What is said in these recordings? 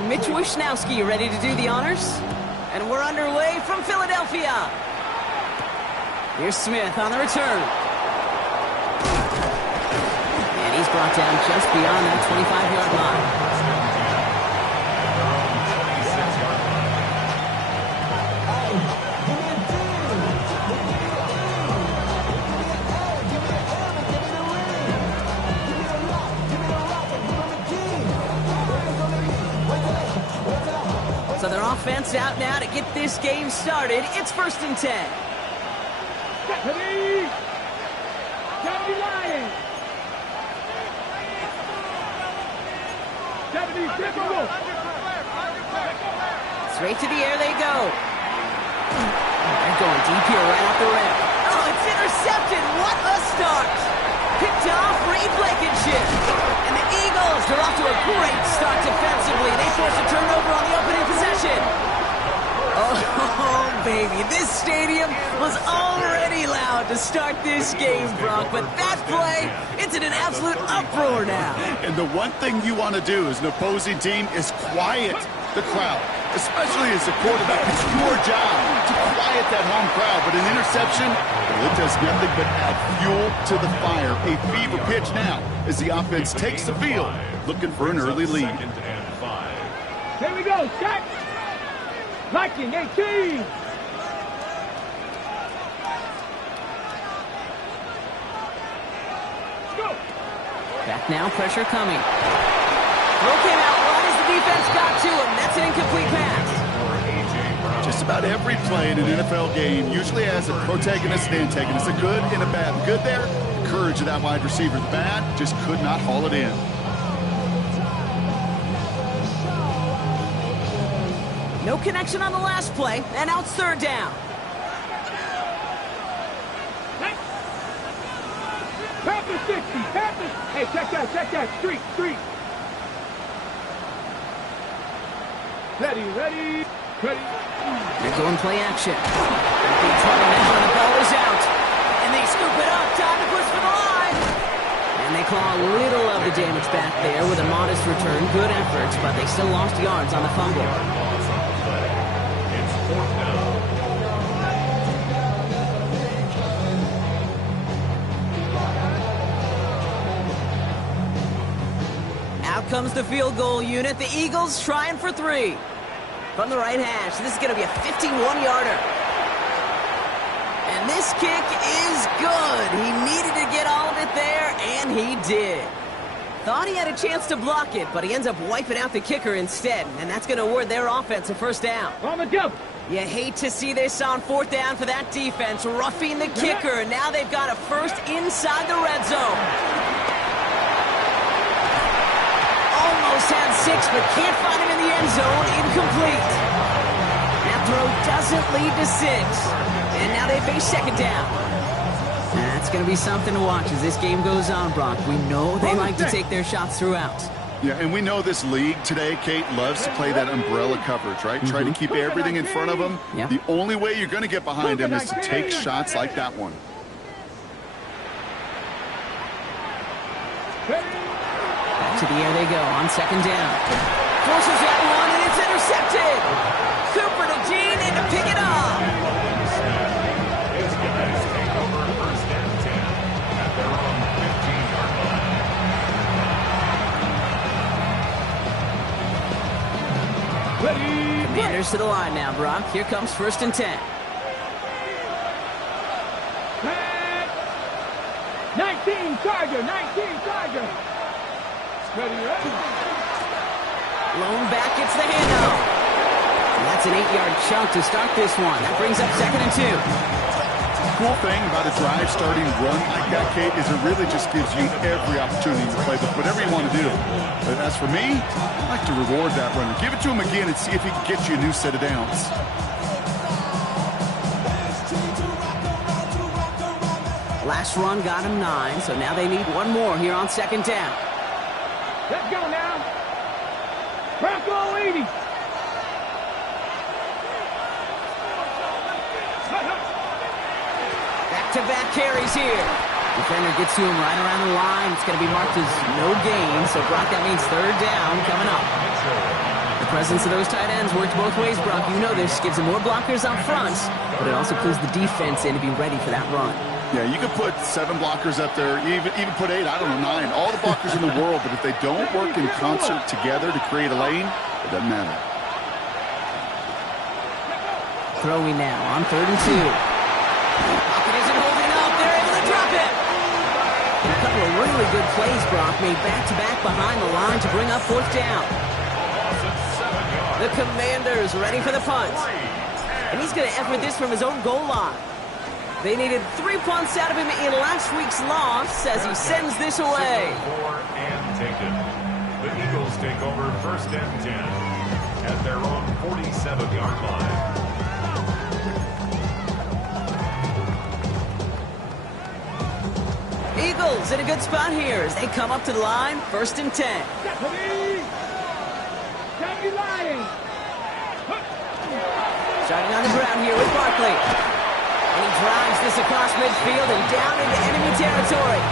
return. Mitch Wishnowski, you ready to do the honors? And we're underway from Philadelphia. Here's Smith on the return. And he's brought down just beyond that 25-yard line. So their offense out now to get this game started. It's 1st and 10. Straight to the air they go. They're going deep here right off the rim. Oh, it's intercepted. What a start. Picked off Reed Blankenship. And the Eagles are off to a great start defensively. They force a turnover on the opening possession. Oh, baby, this stadium was already loud to start this game, Brock. But that play, it's in an absolute uproar now. And the one thing you want to do as an opposing team is quiet the crowd, especially as a quarterback. It's your job to quiet that home crowd. But an interception, well, it does nothing but add fuel to the fire. A fever pitch now as the offense takes the field, looking for an early lead. Here we go, set. Liking 18. Go. Back now, pressure coming. Throw came out wide as the defense got to him. That's an incomplete pass. Just about every play in an NFL game usually has a protagonist and antagonist, a good and a bad. The good there, the courage of that wide receiver. The bad, just could not haul it in. No connection on the last play, and now it's 3rd down. Panthers 60, Panthers. Hey, check that, street. Ready. They're going play action. Big trouble now, and the ball is out. And they scoop it up, time to push for the line. And they claw a little of the damage back there with a modest return. Good efforts, but they still lost yards on the fumble. Out comes the field goal unit. The Eagles trying for 3. From the right hash, this is going to be a 51-yarder. And this kick is good. He needed to get all of it there, and he did. Thought he had a chance to block it, but he ends up wiping out the kicker instead. And that's going to award their offense a 1st down. On the jump. You hate to see this on 4th down for that defense, roughing the kicker. Now they've got a first inside the red zone. Almost had 6, but can't find him in the end zone. Incomplete. That throw doesn't lead to 6. And now they face 2nd down. That's going to be something to watch as this game goes on, Brock. We know they like to take their shots throughout. Yeah, and we know this league today, Kate, loves to play that umbrella coverage, right? Try to keep everything in front of them. Yeah. The only way you're going to get behind them is to take shots like that one. Back to the air they go on 2nd down. Forces that one, and it's intercepted. Cooper to Jean, and to pick it off. Commanders to the line now, Brock. Here comes 1st and 10. 19 Charger. Ready. Lone back gets the handoff. And that's an 8-yard chunk to start this one. That brings up 2nd and 2. Cool thing about a drive starting run like that, Kate, is it really just gives you every opportunity to play with whatever you want to do. But as for me, I like to reward that runner. Give it to him again and see if he can get you a new set of downs. Last run got him 9, so now they need one more here on 2nd down. Let's go now. Bronco 80. Back-to-back carries here. Defender gets to him right around the line. It's going to be marked as no gain. So, Brock, that means 3rd down coming up. The presence of those tight ends works both ways, Brock. You know this. Gives them more blockers up front, but it also clues the defense in to be ready for that run. Yeah, you could put 7 blockers up there, even put 8, I don't know, 9, all the blockers in the world, but if they don't work in concert together to create a lane, it doesn't matter. Throwing now on 3rd and 2. Pocket isn't holding up. They're able to drop it. A couple of really good plays, Brock, made back-to-back behind the line to bring up 4th down. The Commanders ready for the punt. And he's going to effort this from his own goal line. They needed 3 punts out of him in last week's loss as he sends this away. The Eagles take over 1st and 10 at their own 47-yard line. Eagles in a good spot here as they come up to the line, 1st and 10. Starting on the ground here with Barkley. And he drives this across midfield and down into enemy territory.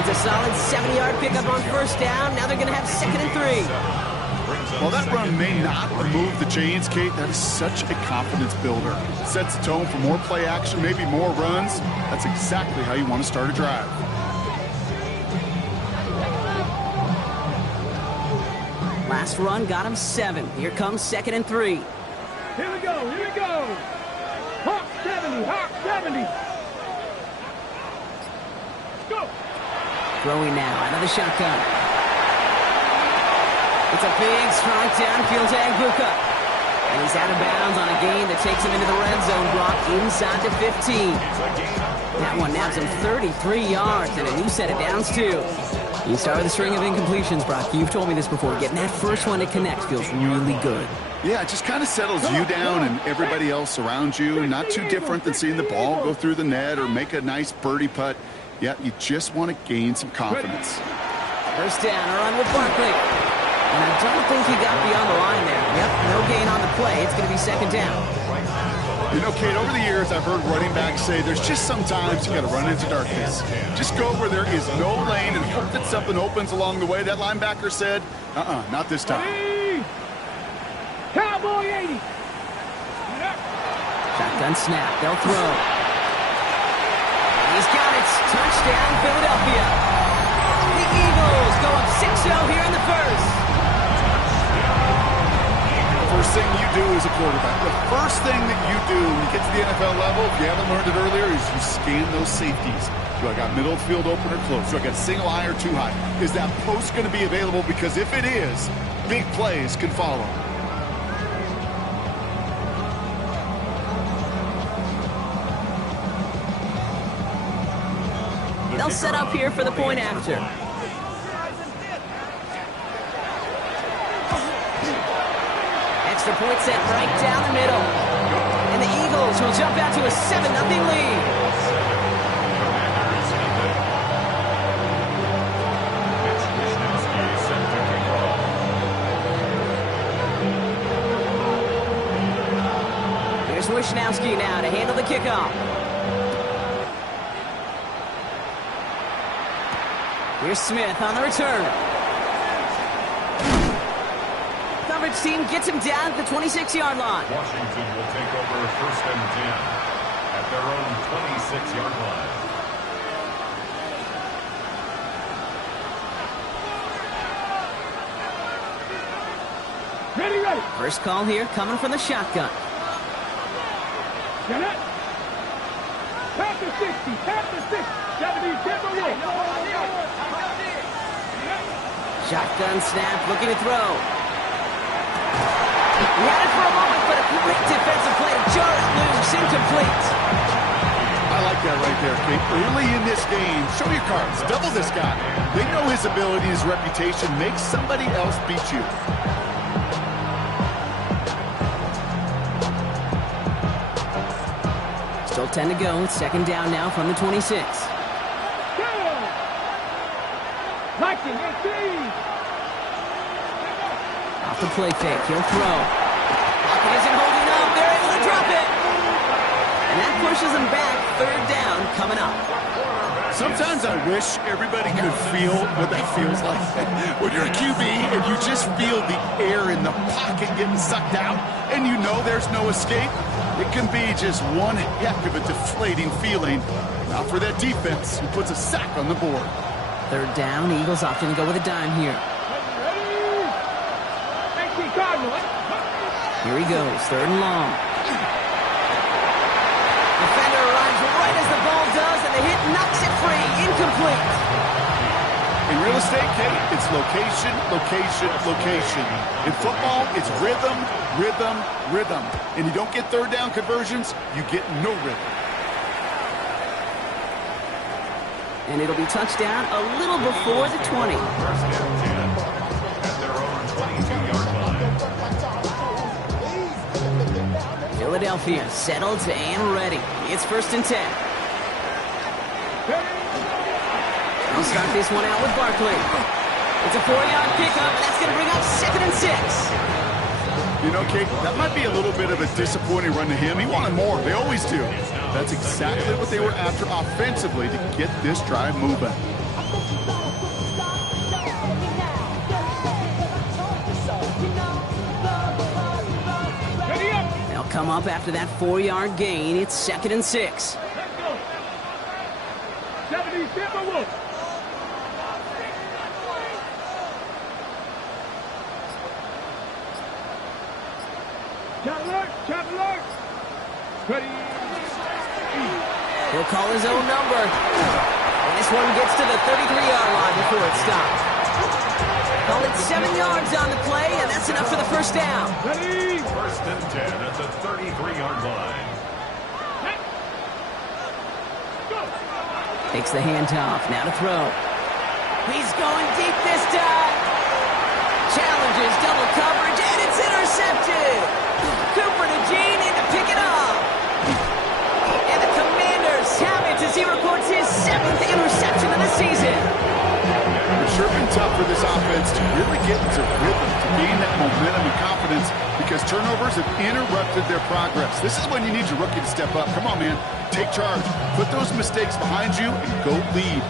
It's a solid 70-yard pickup on 1st down. Now they're going to have 2nd and 3. While that run may not remove the chains, Kate, that is such a confidence builder. It sets the tone for more play action, maybe more runs. That's exactly how you want to start a drive. Last run got him 7. Here comes 2nd and 3. Here we go, here we go. Hawk 70, Hawk 70. Go. Throwing now out of the shotgun. It's a big strong downfield to Agbuka. And he's out of bounds on a gain that takes him into the red zone block inside the 15. That one nabs him 33 yards and a new set of downs too. You start with a string of incompletions, Brock. You've told me this before. Getting that first one to connect feels really good. Yeah, it just kind of settles you down and everybody else around you. Not too different than seeing the ball go through the net or make a nice birdie putt. Yeah, you just want to gain some confidence. 1st down, a run with Barkley. And I don't think he got beyond the line there. Yep, no gain on the play. It's going to be 2nd down. You know, Kate, over the years, I've heard running backs say there's just sometimes you got to run into darkness. Just go where there is no lane and hope that something opens along the way. That linebacker said, not this time. Cowboy 80. Shotgun snap. They'll throw. He's got it. Touchdown, Philadelphia. The Eagles go up 6-0 here in the 1st. First thing you do as a quarterback, the first thing that you do when you get to the NFL level, if you haven't learned it earlier, is you scan those safeties. Do I got middle field open or close? Do I got single high or too high? Is that post going to be available? Because if it is, big plays can follow. They'll set up here for the point after. Extra point set right down the middle. And the Eagles will jump out to a 7-0 lead. Here's Wishnowski now to handle the kickoff. Here's Smith on the return. Coverage team gets him down at the 26-yard line. Washington will take over 1st and 10 at their own 26-yard line. Ready, ready. First call here coming from the shotgun. Get it. Pass the 60, pass the 60. 70, get the roll. Shotgun snap, looking to throw. He had it for a moment, but a great defensive play to jar it loose, incomplete. I like that right there, Kate. Early in this game, show your cards. Double this guy. They know his ability, his reputation. Make somebody else beat you. Still 10 to go. 2nd down now from the 26. Liking 18. Off the play fake, he'll throw. Pocket isn't holding up. They're able to drop it. And that pushes him back. 3rd down coming up. Sometimes I wish everybody could feel what that feels like. When you're a QB and you just feel the air in the pocket getting sucked out and you know there's no escape, it can be just one heck of a deflating feeling. Not for that defense who puts a sack on the board. Third down, Eagles opting to go with a dime here. Here he goes, third and long. Defender arrives right as the ball does, and the hit knocks it free. Incomplete. In real estate, Kate, it's location, location, location. In football, it's rhythm, rhythm, rhythm. And you don't get third down conversions, you get no rhythm. And it'll be touchdown a little before the 20. First and 10 at their own 22-yard line. Philadelphia settled and ready. It's first and 10. We'll start this one out with Barkley. It's a 4-yard pickup, and that's going to bring up 2nd and 6. You know, Kate, that might be a little bit of a disappointing run to him. He wanted more. They always do. That's exactly what they were after offensively to get this drive moving. They'll come up after that 4-yard gain. It's 2nd and 6. Let's go. 70, Timberwolves. Chop alert. Ready. He'll call his own number. And this one gets to the 33-yard line before it stops. Call it 7 yards on the play, and that's enough for the first down. Ready. First and 10 at the 33-yard line. Go. Takes the handoff. Now to throw. He's going deep this time. Challenges double coverage, and it's intercepted. Cooper to Gene in to pick it up. And the Commanders have it as he records his 7th interception of the season. It's sure been tough for this offense to really get into rhythm, to gain that momentum and confidence, because turnovers have interrupted their progress. This is when you need your rookie to step up. Come on, man. Take charge. Put those mistakes behind you and go lead.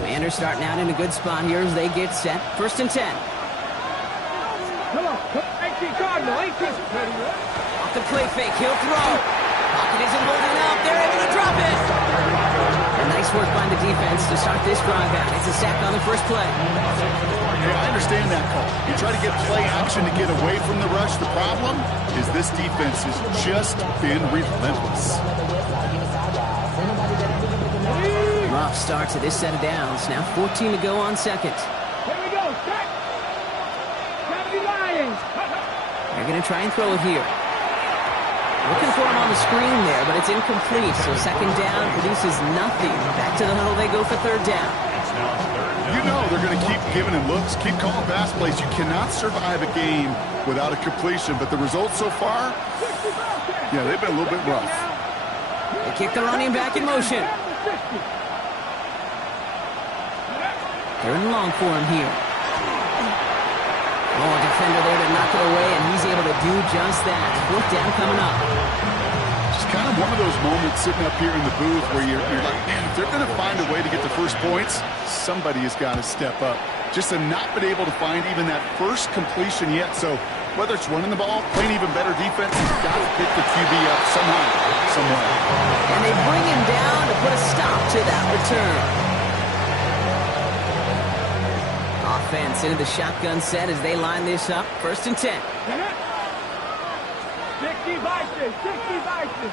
Commanders starting out in a good spot here as they get set. First and 10. Come on. 18 Cardinal. 18. Ready. Off the play fake, he'll throw. Pocket isn't holding up. They're able to drop it. And nice work by the defense to start this drive out. It's a sack on the first play. Yeah, I understand that call. You try to get play action to get away from the rush. The problem is this defense has just been relentless. Rough start to this set of downs. Now 14 to go on second. Here we go. Set. 70 Lions. They're going to try and throw it here. Looking for him on the screen there, but it's incomplete. So second down produces nothing. Back to the huddle they go for third down. It's now third down. You know they're going to keep giving him looks, keep calling pass plays. You cannot survive a game without a completion. But the results so far, yeah, they've been a little bit rough. They kick the running back in motion. They're in long for him here. Oh, a defender there to knock it away, and he's able to do just that. Fourth down coming up. Just kind of one of those moments sitting up here in the booth where you're like, man, if they're going to find a way to get the first points, somebody has got to step up. Just to not been able to find even that first completion yet. So whether it's running the ball, playing even better defense, he's got to pick the QB up somehow, somewhere. And they bring him down to put a stop to that return. Offense into the shotgun set as they line this up. First and 10. 60 Vikings. 60 Vikings.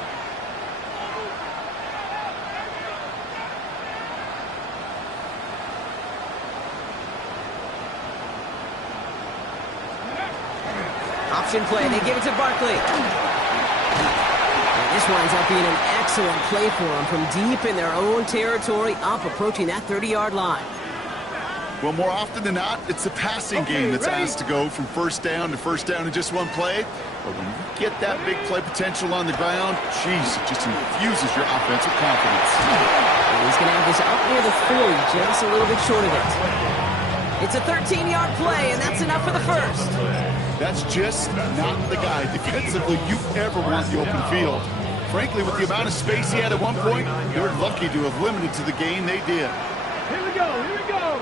Option play. They give it to Barkley. And this winds up being an excellent play for them from deep in their own territory, up approaching that 30-yard line. Well, more often than not, it's the passing game that's asked to go from first down in just one play. But when you get that big play potential on the ground, geez, it just infuses your offensive confidence. And he's going to have this out near the 40, just a little bit short of it. It's a 13-yard play, and that's enough for the first. That's just not the guy defensively you ever want the open field. Frankly, with the amount of space he had at one point, they're lucky to have limited to the game they did. Here we go, here we go.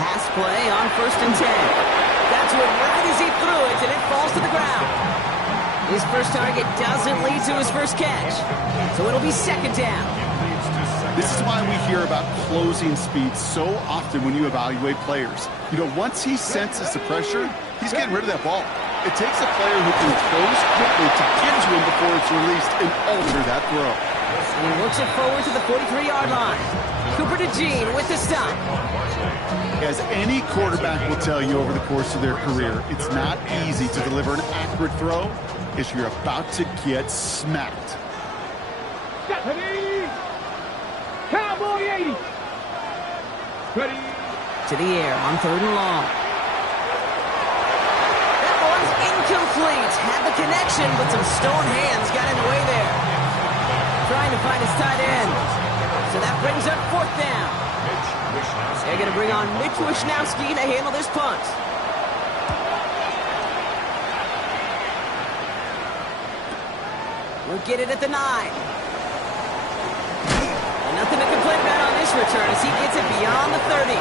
Pass play on 1st and 10. That's what right as he threw it, and it falls to the ground. His first target doesn't lead to his first catch, so it'll be 2nd down. This is why we hear about closing speed so often when you evaluate players. You know, once he senses the pressure, he's getting rid of that ball. It takes a player who can close quickly to get to him before it's released and alter that throw. And he works it forward to the 43-yard line. Cooper DeJean with the stop. As any quarterback will tell you over the course of their career, it's not easy to deliver an accurate throw if you're about to get smacked. Ready? Cowboy 80. Ready? To the air on 3rd and long. That one's incomplete. Had the connection, but some stone hands got in the way there. Trying to find his tight end. So that brings up 4th down. They're going to bring on Mitch Wishnowski to handle this punt. We'll get it at the 9. And nothing to complain about on this return as he gets it beyond the 30.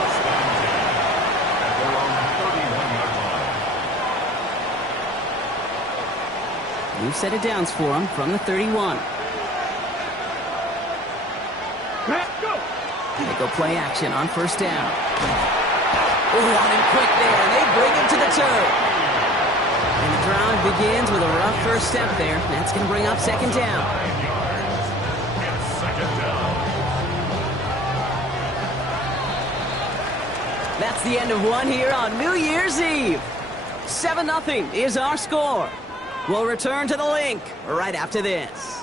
New set of downs for him from the 31. Let's go. They go play action on 1st down. Oh, on him quick there. They bring him to the turf. And the drive begins with a rough first step there. That's going to bring up 2nd down. That's the end of one here on New Year's Eve. 7-0 is our score. We'll return to the link right after this.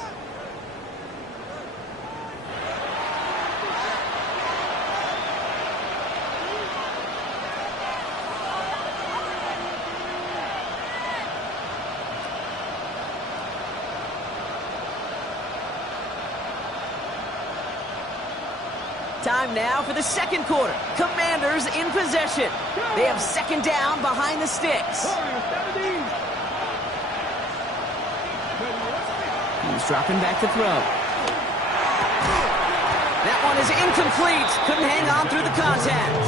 Time now for the 2nd quarter. Commanders in possession. They have 2nd down behind the sticks. He's dropping back to throw. That one is incomplete. Couldn't hang on through the contact.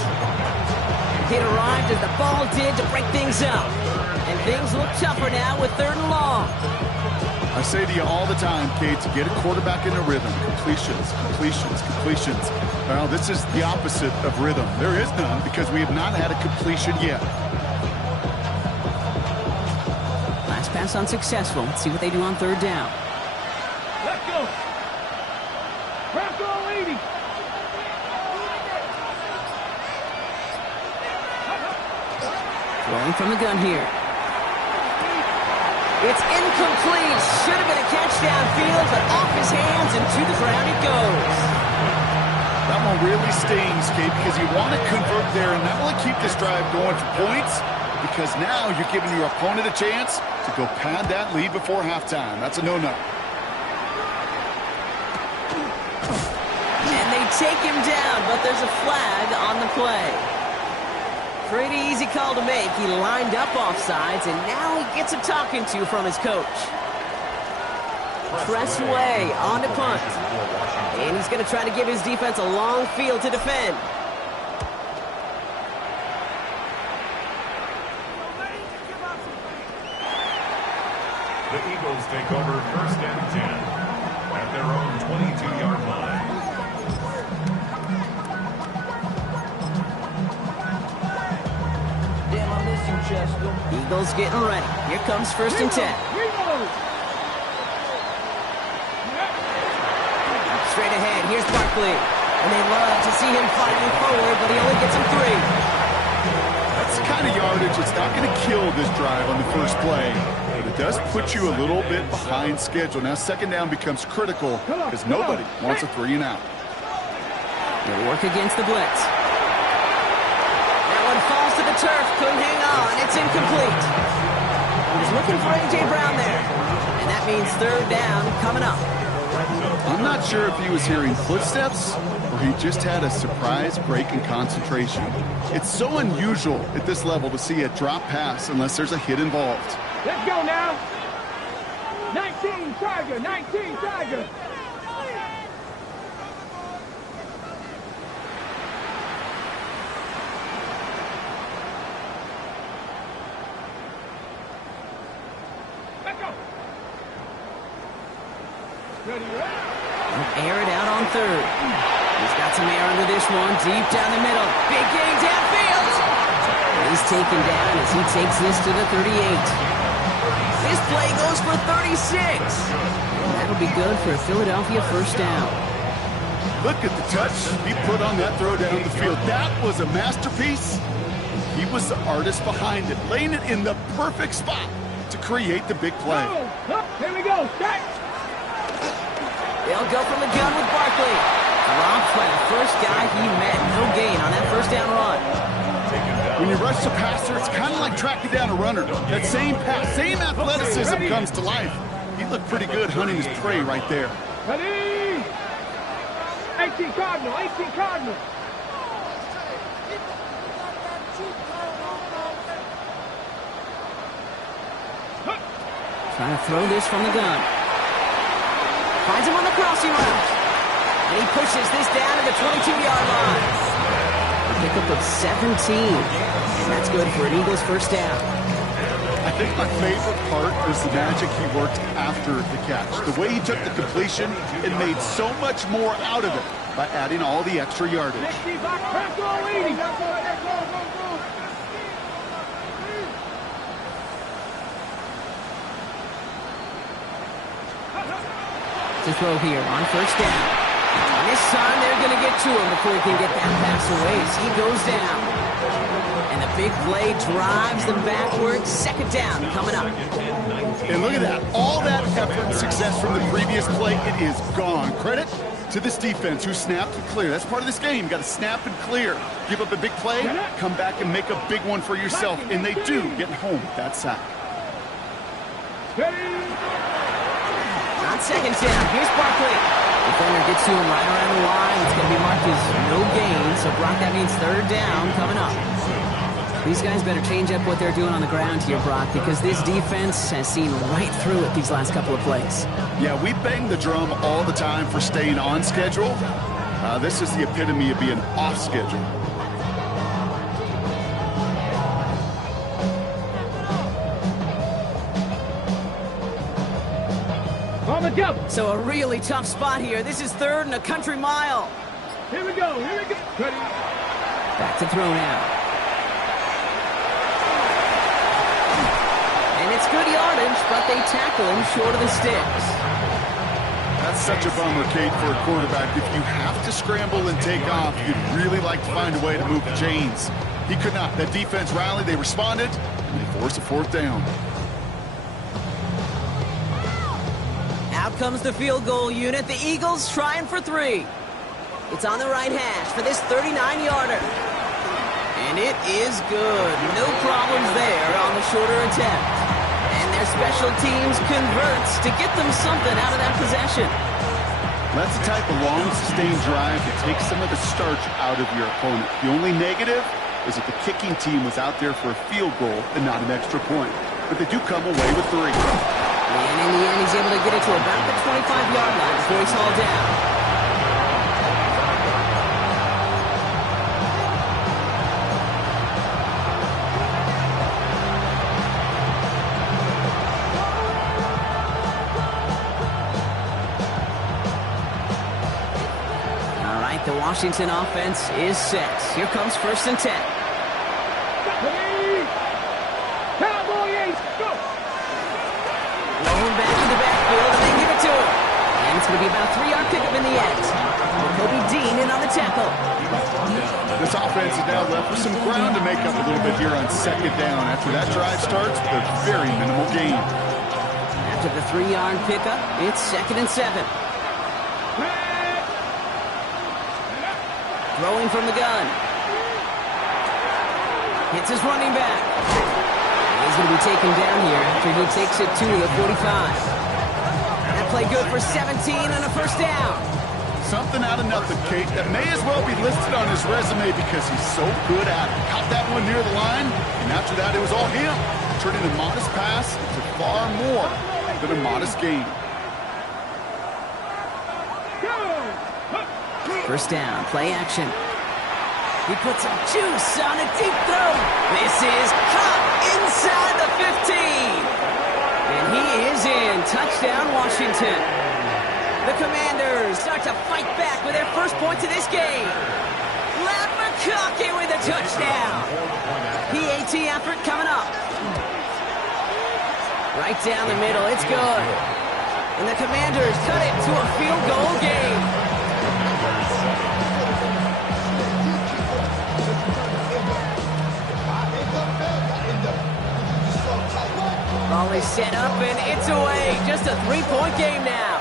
It arrived as the ball did to break things up. And things look tougher now with 3rd and long. I say to you all the time, Kate, to get a quarterback in a rhythm, completions, completions, completions. Well, this is the opposite of rhythm. There is none because we have not had a completion yet. Last pass unsuccessful. Let's see what they do on 3rd down. Let's go. Bronco 80. Rolling from the gun here. It's incomplete. Should have been a catch downfield, but off his hands and to the ground it goes. That one really stings, Kate, because you want to convert there and not only keep this drive going for points, because now you're giving your opponent a chance to go pad that lead before halftime. That's a no-no. And they take him down, but there's a flag on the play. Pretty easy call to make. He lined up offsides, and now he gets a talking to from his coach. Press away on to punt. And he's going to try to give his defense a long field to defend. The Eagles take over 1st and 10 at their own 22-yard line. Eagles getting ready. Here comes 1st and 10. Straight ahead, here's Barkley. And they love to see him fighting forward, but he only gets him 3. That's the kind of yardage that's not going to kill this drive on the first play. But it does put you a little bit behind schedule. Now 2nd down becomes critical because nobody wants a 3 and out. They'll work against the blitz. That one falls to the turf. Couldn't hang on. It's incomplete. He's looking for A.J. Brown there. And that means 3rd down coming up. I'm not sure if he was hearing footsteps or He just had a surprise break in concentration. It's so unusual at this level to see a drop pass unless there's a hit involved. Let's go now. 19, Tiger, 19, Tiger. Let's go. Ready, Air it out on third. He's got some air under this one, deep down the middle. Big gain downfield. He's taken down as he takes this to the 38. This play goes for 36. And that'll be good for a Philadelphia first down. Look at the touch he put on that throw down the field. That was a masterpiece. He was the artist behind it, laying it in the perfect spot to create the big play. Here we go. Start. They'll go from the gun with Barkley. Dropped by the first guy he met. No gain on that first down run. When you rush the passer, it's kind of like tracking down a runner. That same pass, same athleticism comes to life. He looked pretty good hunting his prey right there. Ready. 18 Cardinal, 18 Cardinal. Trying to throw this from the gun. Finds him on the crossing route. And he pushes this down to the 22-yard line. A pickup of 17. And that's good for an Eagles first down. I think my favorite part is the magic he worked after the catch. The way he took the completion and made so much more out of it by adding all the extra yardage. To throw here on first down. And this time they're going to get to him before he can get that pass away as he goes down. And the big play drives them backwards. Second down coming up. And look at that. All that effort and success from the previous play, it is gone. Credit to this defense who snapped and clear. That's part of this game. You got to snap and clear. Give up a big play, come back and make a big one for yourself. And they do get home with that sack. On second down, here's Barkley. Defender gets to him right around the line. It's going to be marked as no gain. So, Brock, that means third down coming up. These guys better change up what they're doing on the ground here, Brock, because this defense has seen right through it these last couple of plays. Yeah, we bang the drum all the time for staying on schedule. This is the epitome of being off schedule. On the double. So a really tough spot here. This is third and a country mile. Here we go. Here we go. Ready. Back to throw now. And it's good yardage, but they tackle him short of the sticks. That's such a bummer, Kate, for a quarterback. If you have to scramble and take off, you'd really like to find a way to move the chains. He could not. That defense rallied, they responded, and they forced a fourth down. Out comes the field goal unit. The Eagles trying for three. It's on the right hash for this 39-yarder. And it is good. No problems there on the shorter attempt. And their special teams converts to get them something out of that possession. That's the type of long, sustained drive that takes some of the starch out of your opponent. The only negative is that the kicking team was out there for a field goal and not an extra point. But they do come away with three. And in the end, he's able to get it to about the 25-yard line before he's hauled down. All right, the Washington offense is set. Here comes 1st and 10. Cowboy Ace, go! Rolling back to the backfield, and they give it to him. And it's going to be about a 3-yard pickup in the end. Kobe Dean in on the tackle. This offense is now left with some ground to make up a little bit here on second down. After that drive starts with a very minimal gain. After the 3-yard pickup, it's 2nd and 7. Throwing from the gun. Hits his running back. He's going to be taken down here after he takes it to the 45. That play good for 17 and a first down. Something out of nothing, Kate, that may as well be listed on his resume because he's so good at it. Caught that one near the line, and after that, it was all him. Turning a modest pass into far more than a modest gain. First down, play action. He puts some juice on a deep throw. This is caught inside the 15. And he is in. Touchdown, Washington. The Commanders start to fight back with their first points of this game. Ladd McConkey with a touchdown. PAT effort coming up. Right down the middle, it's good. And the Commanders cut it to a field goal game. Ball is set up and it's away. Just a 3-point game now.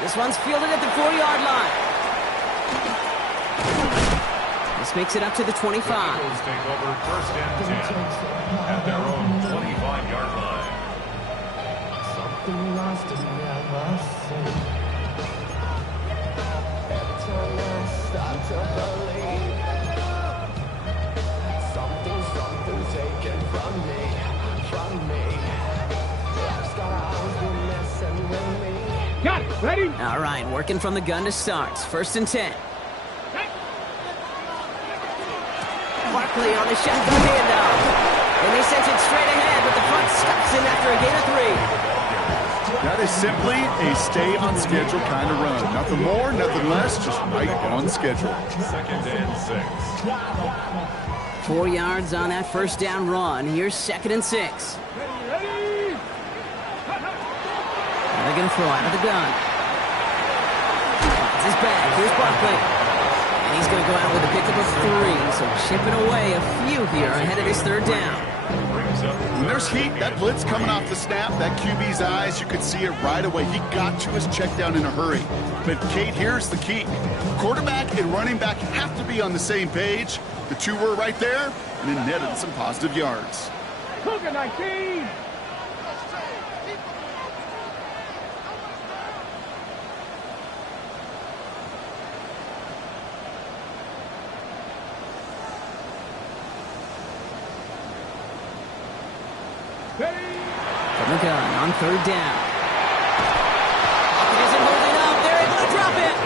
This one's fielded at the 4-yard line. This makes it up to the 25. The Eagles take over first and 10 at their own 25-yard line. Something lost and never seen. Every time I start to believe something taken from me. Stars been messing with me. Got it. Ready? All right, working from the gun to start. First and 10. Barkley on the shotgun handoff. And they sent it straight ahead, but the front stops him after a gain of 3. That is simply a stay-on-schedule kind of run. Nothing more, nothing less, just right on schedule. Second and 6. 4 yards on that first down run. Here's second and 6. Ready? They're going to throw out of the gun. It's his back. Here's Barkley. And he's going to go out with a pickup of 3. So chipping away a few here ahead of this third down. When there's heat, that blitz coming off the snap, that QB's eyes, you could see it right away. He got to his check down in a hurry. But, Kate, here's the key. Quarterback and running back have to be on the same page. The two were right there, and then netted some positive yards. Cougar 19. From the gun on third down. It isn't holding up. They're able to drop it.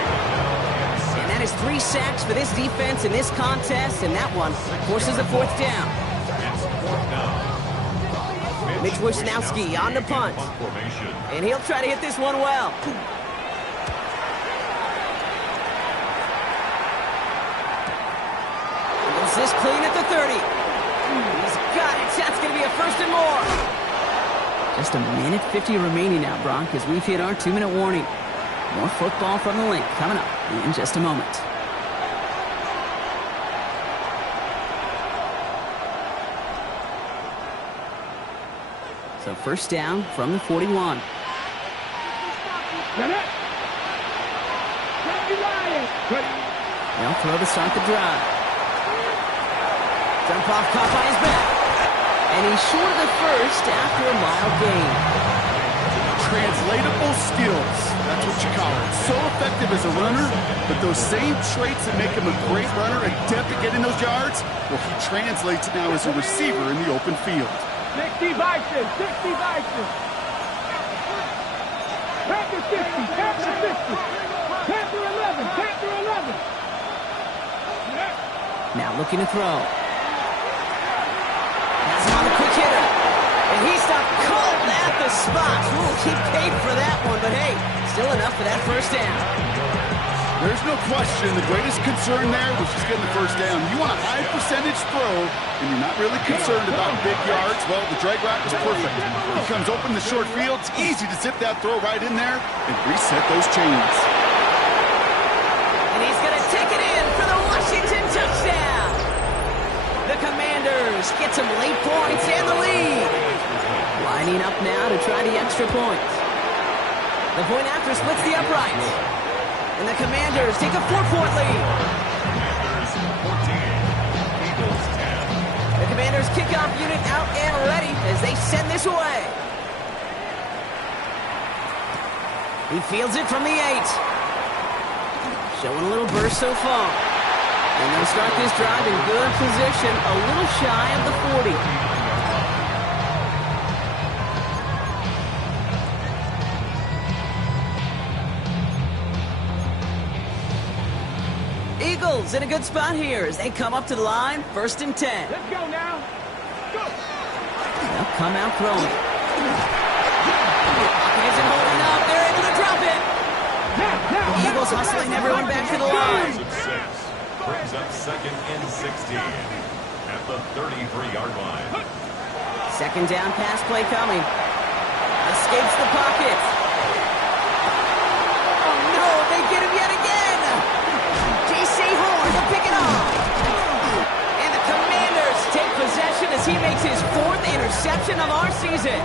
And that is 3 sacks for this defense in this contest, and that one forces a fourth down. Mitch Wisnowski on the punt. And he'll try to hit this one well. Is this clean at the 30? He's got it. That's going to be a first and more. Just a minute 50 remaining now, Brock, as we've hit our 2-minute warning. More football from the link coming up in just a moment. So first down from the 41. They'll throw to start the drive. Jump off caught by his back. And he's short of the first after a mild gain. Translatable skills. That's what you call it. So effective as a runner, but those same traits that make him a great runner, adept at getting those yards, well, he translates now as a receiver in the open field. 60 Vices. Panther 60, Panther 60. Panther 11, Panther 11. Now looking to throw. That's him on the quick hitter. And he stopped cold at the spot. Ooh, he paid for that one, but hey, still enough for that first down. There's no question. The greatest concern there was just getting the first down. You want a high percentage throw, and you're not really concerned about big yards. Well, the drag route was perfect. He comes open the short field. It's easy to zip that throw right in there and reset those chains. And he's going to take it in for the Washington touchdown. The Commanders get some late points and the lead. Lining up now to try the extra point. The point after splits the uprights. And the Commanders take a 4-point lead. Commanders 14, Eagles 10. The Commanders kickoff unit out and ready as they send this away. He fields it from the 8. Showing a little burst so far. And they'll start this drive in good position, a little shy of the 40. Eagles in a good spot here as they come up to the line, 1st and 10. Let's go now. Go. They'll come out throwing. Isn't holding up. They're able to drop it. Now. Eagles hustling everyone back to the line. Brings up 2nd and 16 at the 33-yard line. 2nd down pass play coming. Escapes the pocket. Oh no, they get him yet again. J.C. Horn to pick it off. And the Commanders take possession as he makes his 4th interception of our season.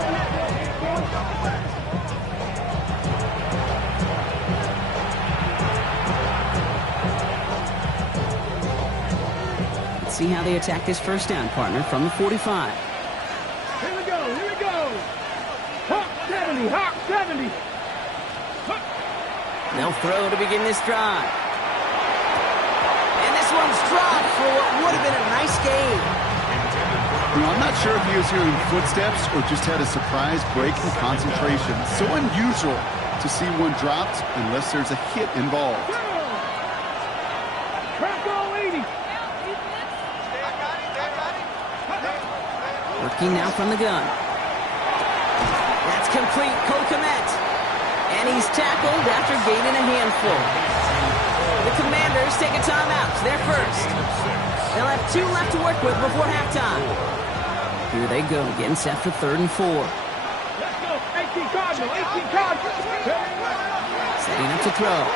Let's see how they attack this 1st down, partner, from the 45. Here we go. Hawk 70, Hawk 70. They'll throw to begin this drive. And this one's dropped for what would have been a nice game. You know, I'm not sure if he was hearing footsteps or just had a surprise break in concentration. So unusual to see one dropped unless there's a hit involved. Crack all 80. Working now from the gun. That's complete. Cole Kmet. And he's tackled after gaining a handful. The Commanders take a timeout. They're first. They'll have 2 left to work with before halftime. Here they go, getting set for 3rd and 4. Let's go. 18 Cardinal. 18 Cardinal. Setting up to throw.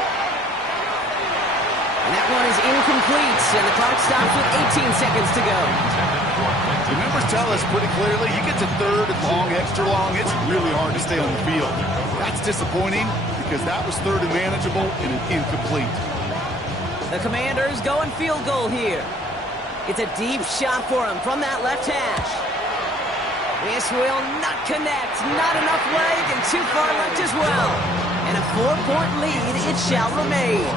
And that one is incomplete, and the clock stops with 18 seconds to go. The numbers tell us pretty clearly, you get to 3rd and long, extra long, it's really hard to stay on the field. That's disappointing because that was 3rd and manageable and an incomplete. The Commanders going field goal here. It's a deep shot for him from that left hash. This will not connect. Not enough leg and too far left as well. And a 4-point lead it shall remain.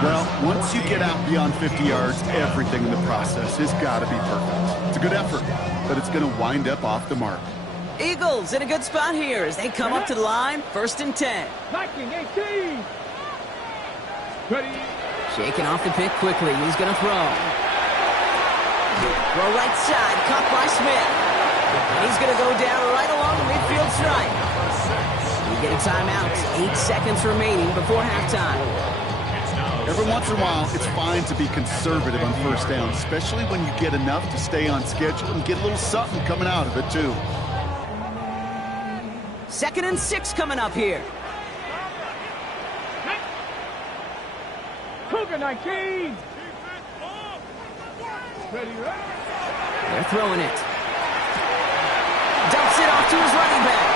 Well, once you get out beyond 50 yards, everything in the process has got to be perfect. It's a good effort, but it's going to wind up off the mark. Eagles in a good spot here as they come up to the line, 1st and 10. 19, 18. Ready. Shaking off the pick quickly. He's going to throw. Throw right side, caught by Smith. And he's going to go down right along the midfield stripe. We get a timeout. 8 seconds remaining before halftime. Every once in a while, it's fine to be conservative on 1st down, especially when you get enough to stay on schedule and get a little something coming out of it, too. 2nd and 6 coming up here. Cougar 19. Ready. They're throwing it. Dumps it off to his running back.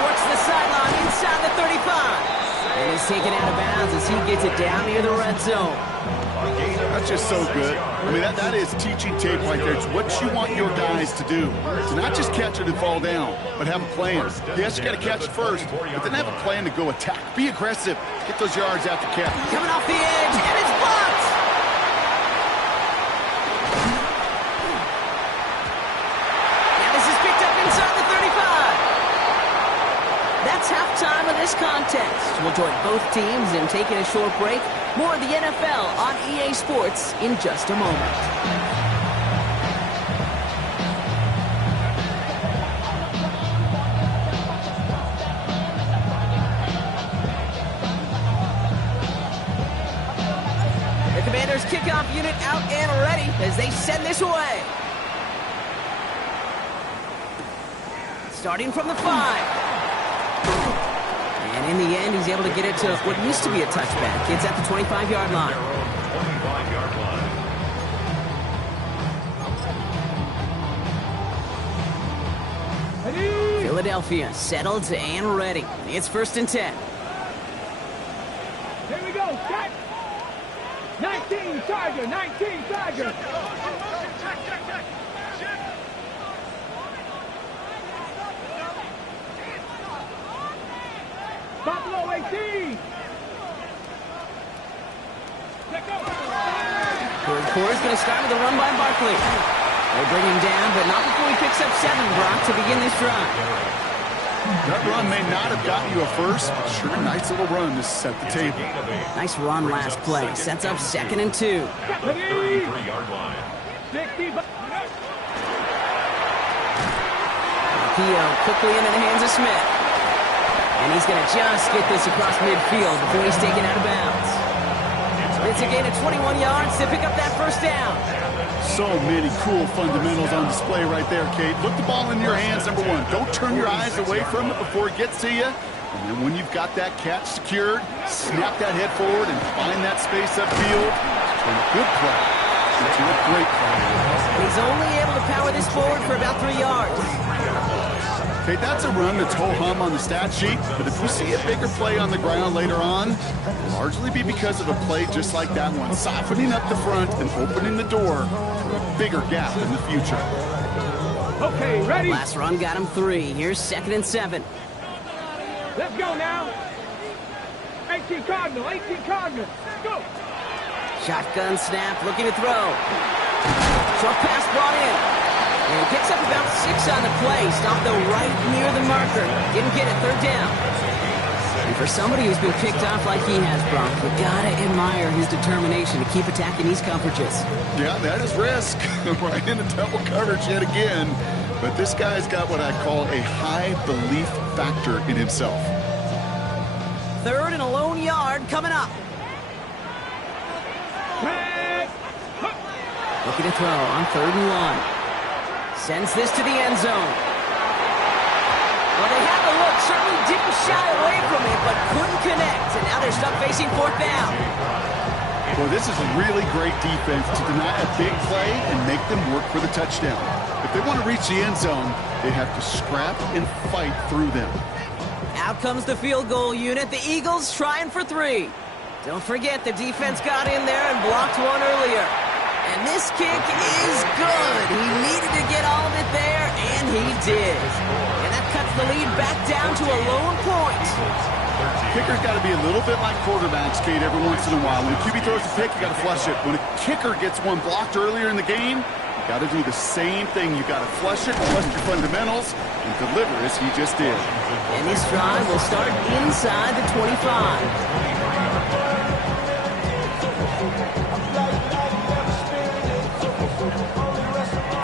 Works the sideline inside the 35. And he's taken out of bounds as he gets it down near the red zone. That's just so good. I mean, that is teaching tape right there. It's what you want your guys to do. To not just catch it and fall down, but have a plan. Yes, you got to catch it first, but then have a plan to go attack. Be aggressive. Get those yards after catch. Coming off the edge, and it's blocked! Now this is picked up inside the 35. That's halftime of this contest. We'll join both teams in taking a short break. More of the NFL on EA Sports in just a moment. The Commanders kickoff unit out and ready as they send this away. Starting from the 5. And in the end, he's able to get it to what used to be a touchback. It's at the 25-yard line. 25-yard line. Ready. Philadelphia settled and ready. It's 1st and 10. Here we go. Set. 19 Tiger. 19 Tiger. Stop 18. Let go. Third quarter's going to start with a run by Barkley. They bring him down, but not before he picks up 7, Brock, to begin this drive. That run may not have gotten you a first, but sure, nice little run to set the table. Nice run last play. Sets up 2nd and 2. 33-yard line. 60. Pio quickly into the hands of Smith. And he's going to just get this across midfield before he's taken out of bounds. It's a gain of 21 yards to pick up that first down. So many cool fundamentals on display right there, Kate. Look the ball in your hands, number 1. Don't turn your eyes away from it before it gets to you. And then when you've got that catch secured, snap that head forward and find that space upfield. Turn a good play into a great play. He's only able to power this forward for about 3 yards. Okay, that's a run that's ho-hum on the stat sheet, but if you see a bigger play on the ground later on, it'll largely be because of a play just like that one, softening up the front and opening the door for a bigger gap in the future. Okay, ready? Last run got him 3. Here's 2nd and 7. Let's go now. 18 Cardinal, 18 Cardinal. Go. Shotgun snap, looking to throw. Short pass brought in. And he picks up about 6 on the play. Stopped though right near the marker. Didn't get it, 3rd down. And for somebody who's been picked off like he has, Brock, you gotta admire his determination to keep attacking these coverages. Yeah, that is risk. Right into double coverage yet again. But this guy's got what I call a high belief factor in himself. 3rd and a lone yard coming up. Looking to throw on 3rd and 1. Sends this to the end zone. Well, they had the look. Certainly didn't shy away from it, but couldn't connect. And now they're stuck facing 4th down. Well, this is really great defense to deny a big play and make them work for the touchdown. If they want to reach the end zone, they have to scrap and fight through them. Out comes the field goal unit. The Eagles trying for 3. Don't forget, the defense got in there and blocked one earlier. And this kick is good. He needed to get all of it there, and he did. And that cuts the lead back down to a lone point. Kicker's got to be a little bit like quarterbacks, Kate, every once in a while. When a QB throws a pick, you got to flush it. When a kicker gets one blocked earlier in the game, you got to do the same thing. You got to flush it, flush your fundamentals, and deliver as he just did. And this drive will start inside the 25.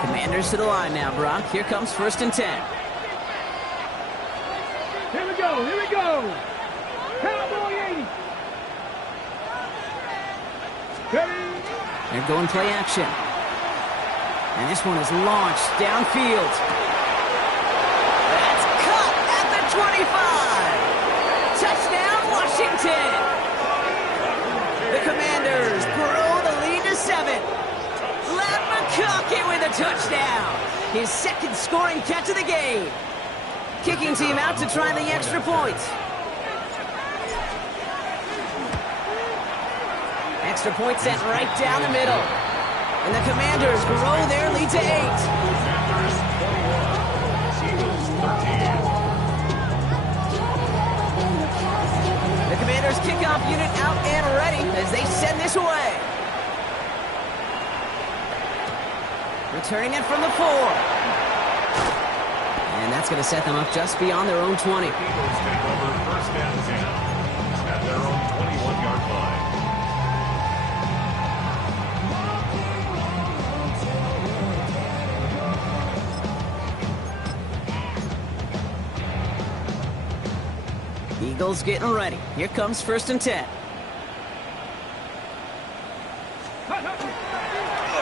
Commanders to the line now, Brock. Here comes 1st and 10. Here we go, here we go. Cowboy 80. Ready? They're going play action. And this one is launched downfield. That's cut at the 25. Touchdown, Washington. The Commanders grow the lead to 7. Let McConkey with a touchdown. His 2nd scoring catch of the game. Kicking team out to try the extra point. Extra point sent right down the middle. And the Commanders grow their lead to 8. The Commanders kickoff unit out and ready as they send this away. Returning it from the 4. And that's going to set them up just beyond their own 20. Eagles take over 1st and 10 at their own 21-yard line. Eagles getting ready. Here comes 1st and 10.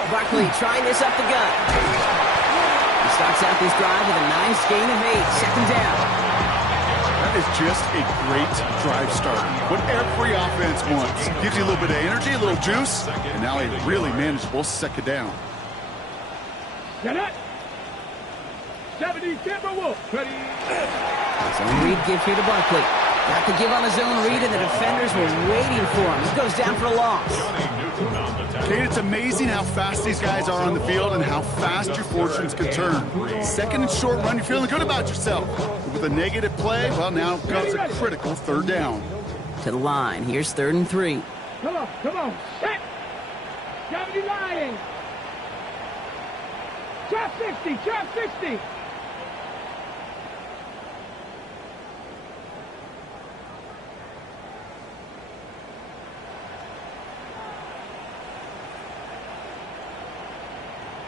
Barkley trying this up the gut. He starts out this drive with a nice gain of 8. 2nd down. That is just a great drive starter. What every offense wants. Gives you a little bit of energy, a little juice, and now a really manageable 2nd down. Get it. 70 Timberwolves. Ready? Zone read give here to Barkley. Got the give on the zone read, and the defenders were waiting for him. He goes down for a loss. Kate, it's amazing how fast these guys are on the field and how fast your fortunes can turn. 2nd and short run, you're feeling good about yourself. But with a negative play, well, now comes a critical 3rd down. To the line. Here's 3rd and 3. Come on, set. Johnny lying. Trap 60, trap 60.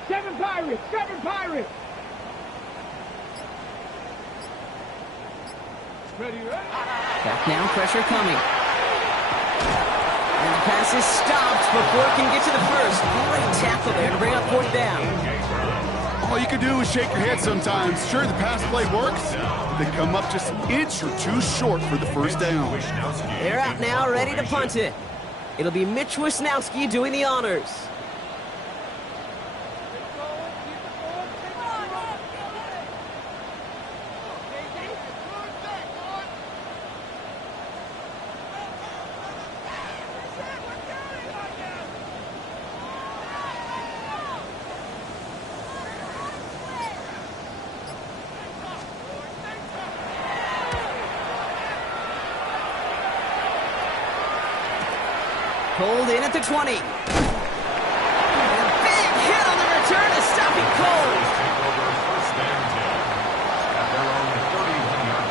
Seven Pirates. Ready? Back now, pressure coming. And the pass is stopped before it can get to the first. Great tackle there to bring up 4th down. All you can do is shake your head sometimes. Sure, the pass play works. They come up just an inch or two short for the first down. They're out now, ready to punt it. It'll be Mitch Wisnowski doing the honors. Pulled in at the 20. And a big hit on the return to stop him cold. Take over 1st and 10 at their own 31-yard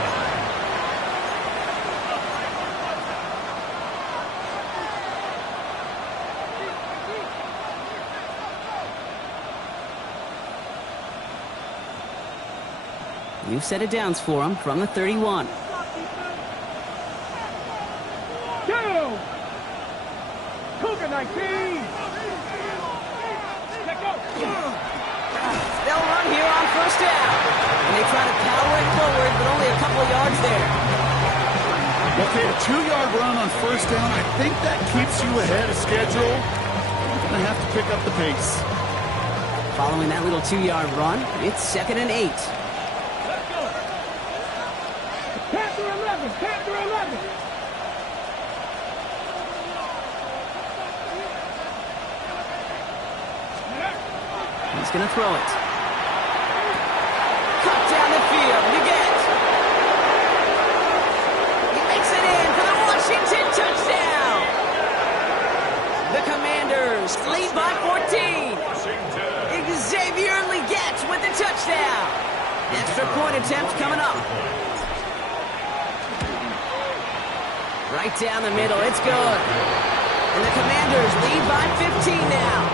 line. You've set it downs for him from the 31. Cougar 19. Let go. They'll run here on 1st down. And they try to power it forward, but only a couple of yards there. Okay, a 2-yard run on 1st down. I think that keeps you ahead of schedule. You're going to have to pick up the pace. Following that little 2-yard run, it's 2nd and 8. Panther 11. He's going to throw it. Cut down the field. You get. He makes it in for the Washington touchdown. The Commanders lead by 14. Xavier Leggett with the touchdown. Extra point attempt coming up. Right down the middle. It's good. And the Commanders lead by 15 now.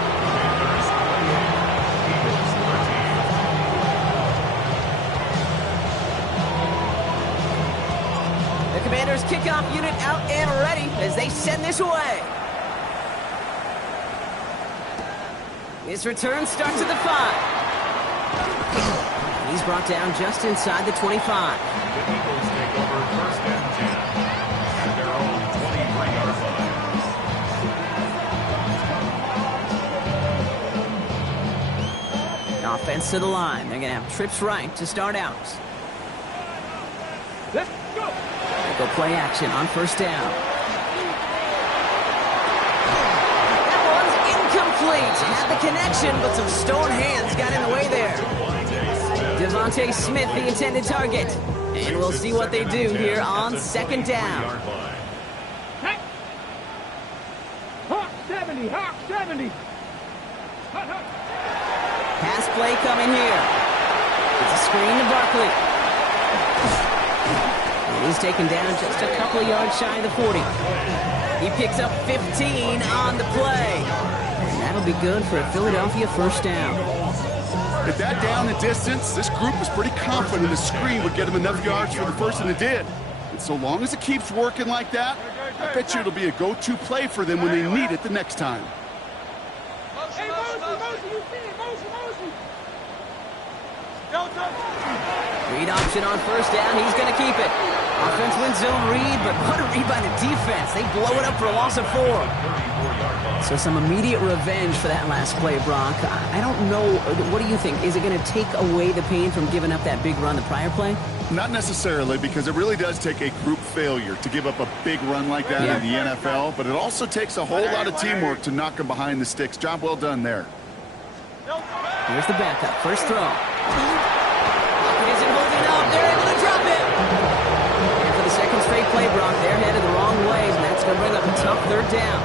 The Commanders kickoff unit out and ready as they send this away. His return starts at the 5. He's brought down just inside the 25. The Eagles take over 1st and 10 at their own 23-yard line. Offense to the line. They're going to have trips right to start out. Let's go. They go play action on 1st down. That one's incomplete. Had the connection, but some stone hands got in the way there. Devontae Smith, the intended target. And we'll see what they do here on 2nd down. Hey. Hawk 70. Pass play coming here. It's a screen to Barkley. And he's taken down just a couple of yards shy of the 40. He picks up 15 on the play. And that'll be good for a Philadelphia 1st down. At that down and distance, this group was pretty confident the screen would get them enough yards for the first, and it did. And so long as it keeps working like that, I bet you it'll be a go-to play for them when they need it the next time. Hey, Mosey, you see it. Mosey. Read option on 1st down. He's going to keep it. Offense wins zone read, but what a read by the defense. They blow it up for a loss of 4. So some immediate revenge for that last play, Brock. I don't know. What do you think? Is it going to take away the pain from giving up that big run the prior play? Not necessarily, because it really does take a group failure to give up a big run like that in the NFL, but it also takes a whole lot of teamwork to knock them behind the sticks. Job well done there. Here's the backup. First throw. Lockett isn't holding up. They're able to drop it. And for the second straight play, Brock. They're headed the wrong way, and that's going to bring up a tough third down.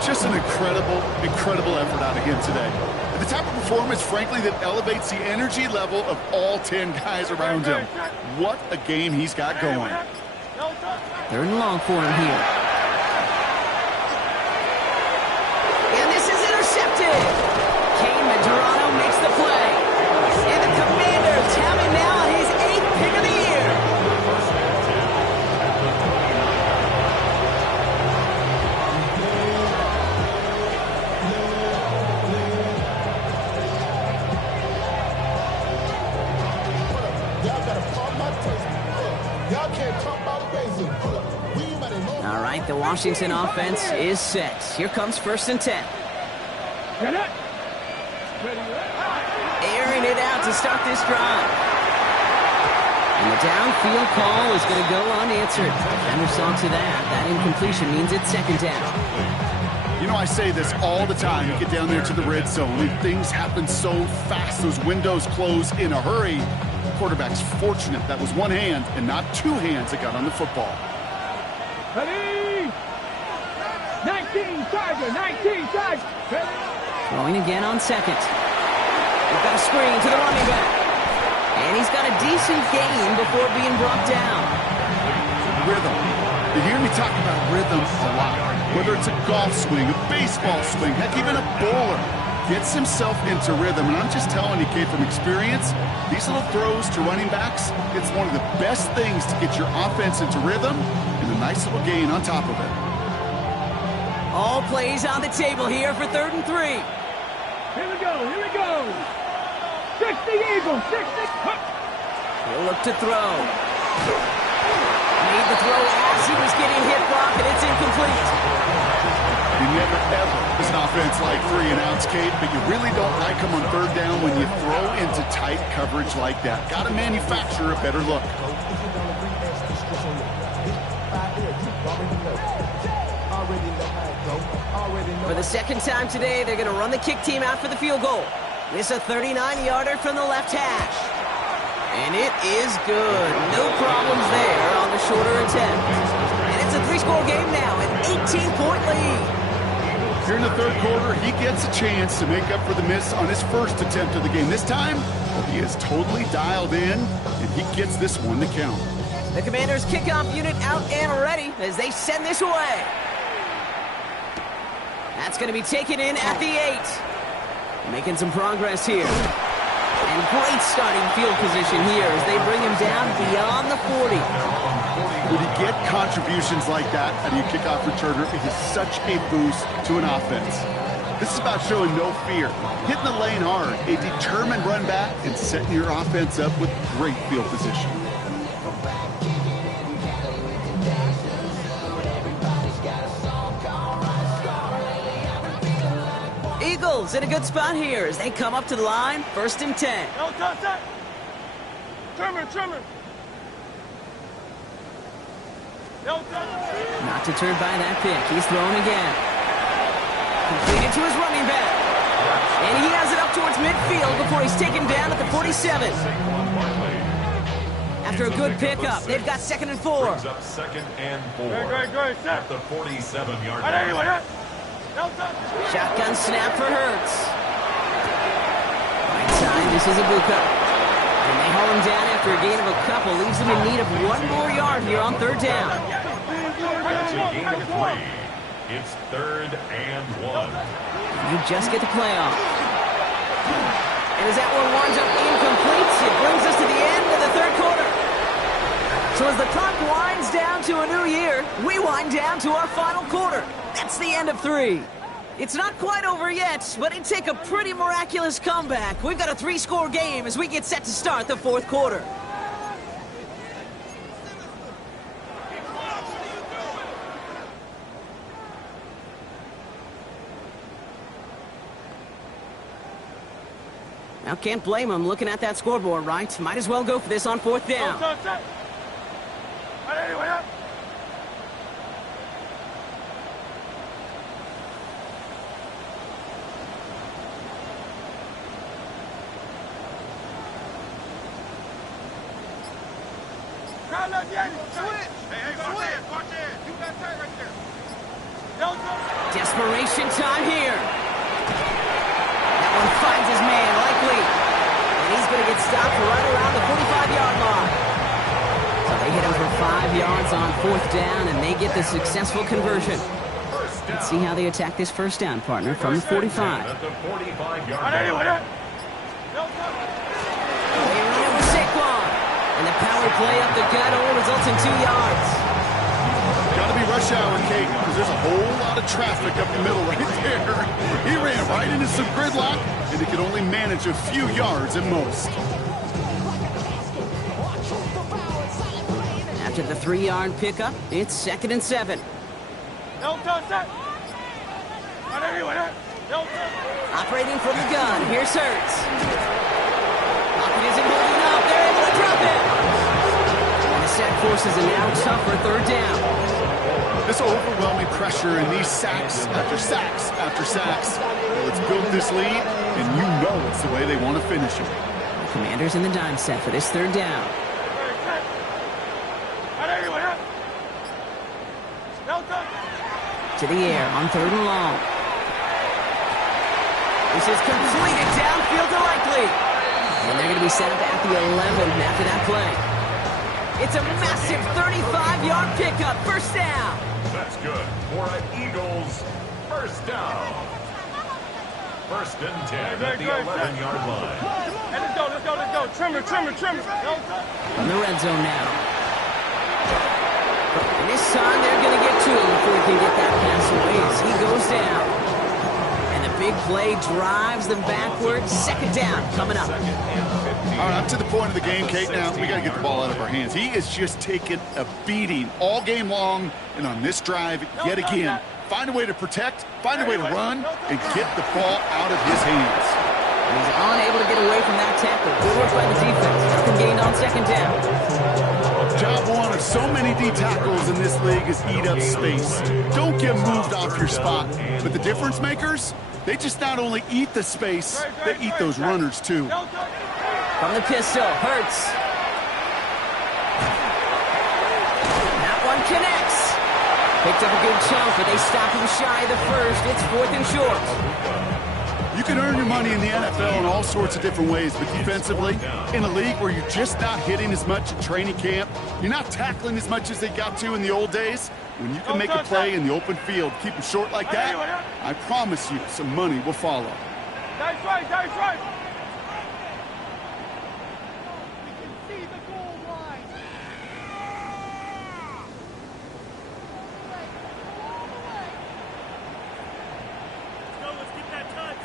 Just an incredible, incredible effort out of him today. And the type of performance, frankly, that elevates the energy level of all 10 guys around him. What a game he's got going. Third and long for him here. And this is intercepted. Kane Medrano makes the play. And the Commanders have him now on his 8th pick of the year. All right, the Washington offense is set. Here comes 1st and 10. Airing it out to start this drive. And the downfield call is going to go unanswered. Defender saw to that. That incompletion means it's 2nd down. You know, I say this all the time. You get down there to the red zone, and things happen so fast. Those windows close in a hurry. The quarterback's fortunate that was one hand and not two hands that got on the football. Ready? 19, Tiger, 19, Tiger. Throwing again on 2nd. We've got a screen to the running back. And he's got a decent gain before being brought down. Rhythm. You hear me talk about rhythm a lot. Whether it's a golf swing, a baseball swing, heck, even a bowler gets himself into rhythm. And I'm just telling you, kid, from experience, these little throws to running backs, it's one of the best things to get your offense into rhythm and a nice little gain on top of it. All plays on the table here for 3rd and 3. Here we go, here we go. 60 Eagles, 60. He'll look to throw. Made the throw as he was getting hit, Brock, and it's incomplete. You never, ever, as an offense, like 3 and outs, Kate, but you really don't like them on 3rd down when you throw into tight coverage like that. Got to manufacture a better look. For the 2nd time today, they're going to run the kick team out for the field goal. This a 39-yarder from the left hash. And it is good. No problems there on the shorter attempt. And it's a 3-score game now, an 18-point lead. Here in the 3rd quarter, he gets a chance to make up for the miss on his first attempt of the game. This time, he is totally dialed in, and he gets this one to count. The Commanders' kickoff unit out and ready as they send this away. That's going to be taken in at the 8. Making some progress here. And great starting field position here as they bring him down beyond the 40. When you get contributions like that out of your kickoff returner, it is such a boost to an offense. This is about showing no fear, hitting the lane hard, a determined run back, and setting your offense up with great field position. Eagles in a good spot here as they come up to the line, 1st and 10. No, touch that. Trimmer. No, touch. Not deterred by that pick. He's thrown again. Completed to his running back. And he has it up towards midfield before he's taken down at the 47. After a good pickup, they've got 2nd and 4. Brings up 2nd and 4. Great. At the 47-yard line. Shotgun snap for Hurts. Right side, this is Ibuka. And they haul him down after a gain of a couple. Leaves them in need of 1 more yard here on 3rd down. That's a gain of 3. It's 3rd and 1. You just get the play off. And as that one winds up incomplete, it brings us to the end of the 3rd quarter. So as the clock winds down to a new year, we wind down to our final quarter. That's the end of 3. It's not quite over yet, but it'd take a pretty miraculous comeback. We've got a 3-score game as we get set to start the 4th quarter. Now, can't blame him looking at that scoreboard, right? Might as well go for this on 4th down. Desperation time here. That one finds his man, likely. And he's going to get stopped right around the 45-yard line. So they hit him for 5 yards on 4th down, and they get the successful conversion. Let's see how they attack this first down, partner, from the 45. At the 45-yard line. They run it with Saquon. And the power play up the gut only results in 2 yards. Got to be rush hour, Kate, because there's a whole lot of traffic up the middle right there. He ran right into some gridlock, and he could only manage a few yards at most. After the 3-yard pickup, it's 2nd and 7. Operating from the gun, here's Hurts. Pocket isn't holding up, they're able to drop it. And the sack forces a now tougher 3rd down. This overwhelming pressure and these sacks after sacks after sacks. Well, it's built this lead, and you know it's the way they want to finish it. The Commanders in the dime set for this 3rd down. To the air on 3rd and long. This is completed downfield to Likely. And they're going to be set up at the 11 after that play. It's a massive 35-yard pickup, 1st down. That's good for an Eagles first down. 1st and 10 at the 11-yard line. Hey, let's go. Trimmer. From the red zone now. And this time they're going to get to him before he can get that pass away as he goes down. And the big play drives them backwards. 2nd down coming up. All right, up to the point of the game, Kate, now we got to get the ball out of our hands. He is just taking a beating all game long, and on this drive, yet again, find a way to protect, find a way to run, and get the ball out of his hands. And he's unable to get away from that tackle. Good work by the defense. Nothing gained on 2nd down. Job one of so many D tackles in this league is eat up space. Don't get moved off your spot. But the difference makers, they just not only eat the space, they eat those runners too. From the pistol, Hurts. That one connects. Picked up a good chunk, but they stop him shy of the 1st. It's 4th and short. You can earn your money in the NFL in all sorts of different ways, but defensively, in a league where you're just not hitting as much at training camp, you're not tackling as much as they got to in the old days, when you can make a play in the open field, keep them short like that, I promise you some money will follow. Nice right. We can see the goal line. Let's get that touch.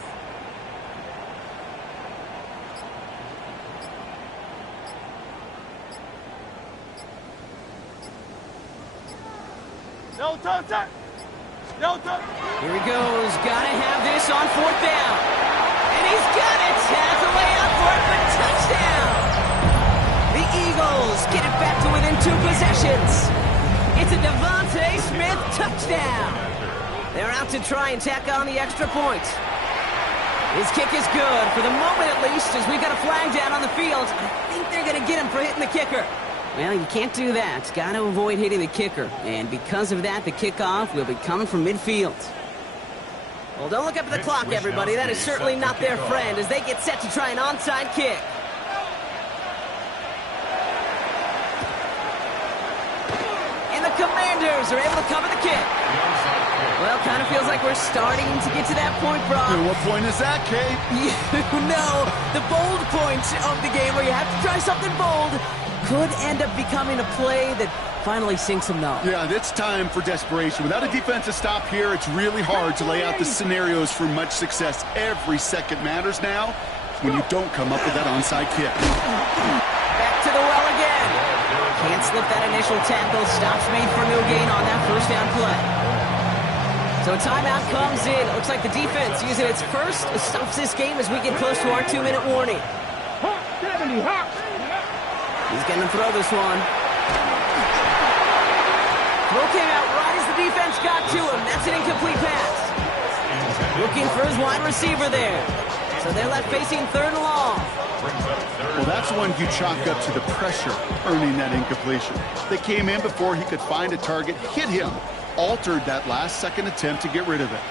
No touch. Here he goes. Gotta have this on 4th down. And he's got it. Has a layout for it, but touchdown. The Eagles get it back to within 2 possessions. It's a Devontae Smith touchdown. They're out to try and tack on the extra point. His kick is good, for the moment at least, as we've got a flag down on the field. I think they're going to get him for hitting the kicker. Well, you can't do that. Got to avoid hitting the kicker. And because of that, the kickoff will be coming from midfield. Well, don't look up at the clock, everybody. That is certainly not their friend as they get set to try an onside kick. And the Commanders are able to cover the kick. Well, kind of feels like we're starting to get to that point, Brock. And what point is that, Kate? You know, the bold point of the game where you have to try something bold could end up becoming a play that finally sinks them though. Yeah, it's time for desperation. Without a defensive stop here, it's really hard to lay out the scenarios for much success. Every second matters now when you don't come up with that onside kick. Back to the well again. Can't slip that initial tackle. Stops made for no gain on that 1st down play. So a timeout comes in. It looks like the defense using its first stops this game as we get close to our 2-minute warning. He's going to throw this one. Throw came out right as the defense got to him. That's an incomplete pass. Looking for his wide receiver there. So they're left facing third and long. Well, that's one you chalk up to the pressure earning that incompletion. They came in before he could find a target, hit him, altered that last-second attempt to get rid of it.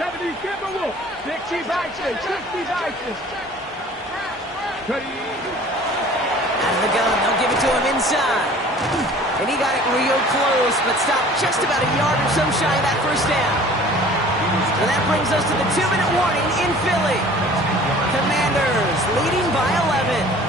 70 Kimber Wolf, 60 Vices, 60 Vices. Ready? Out of the gun, they'll give it to him inside. And he got it real close, but stopped just about a yard or so shy of that first down. And that brings us to the 2-minute warning in Philly. Commanders leading by 11.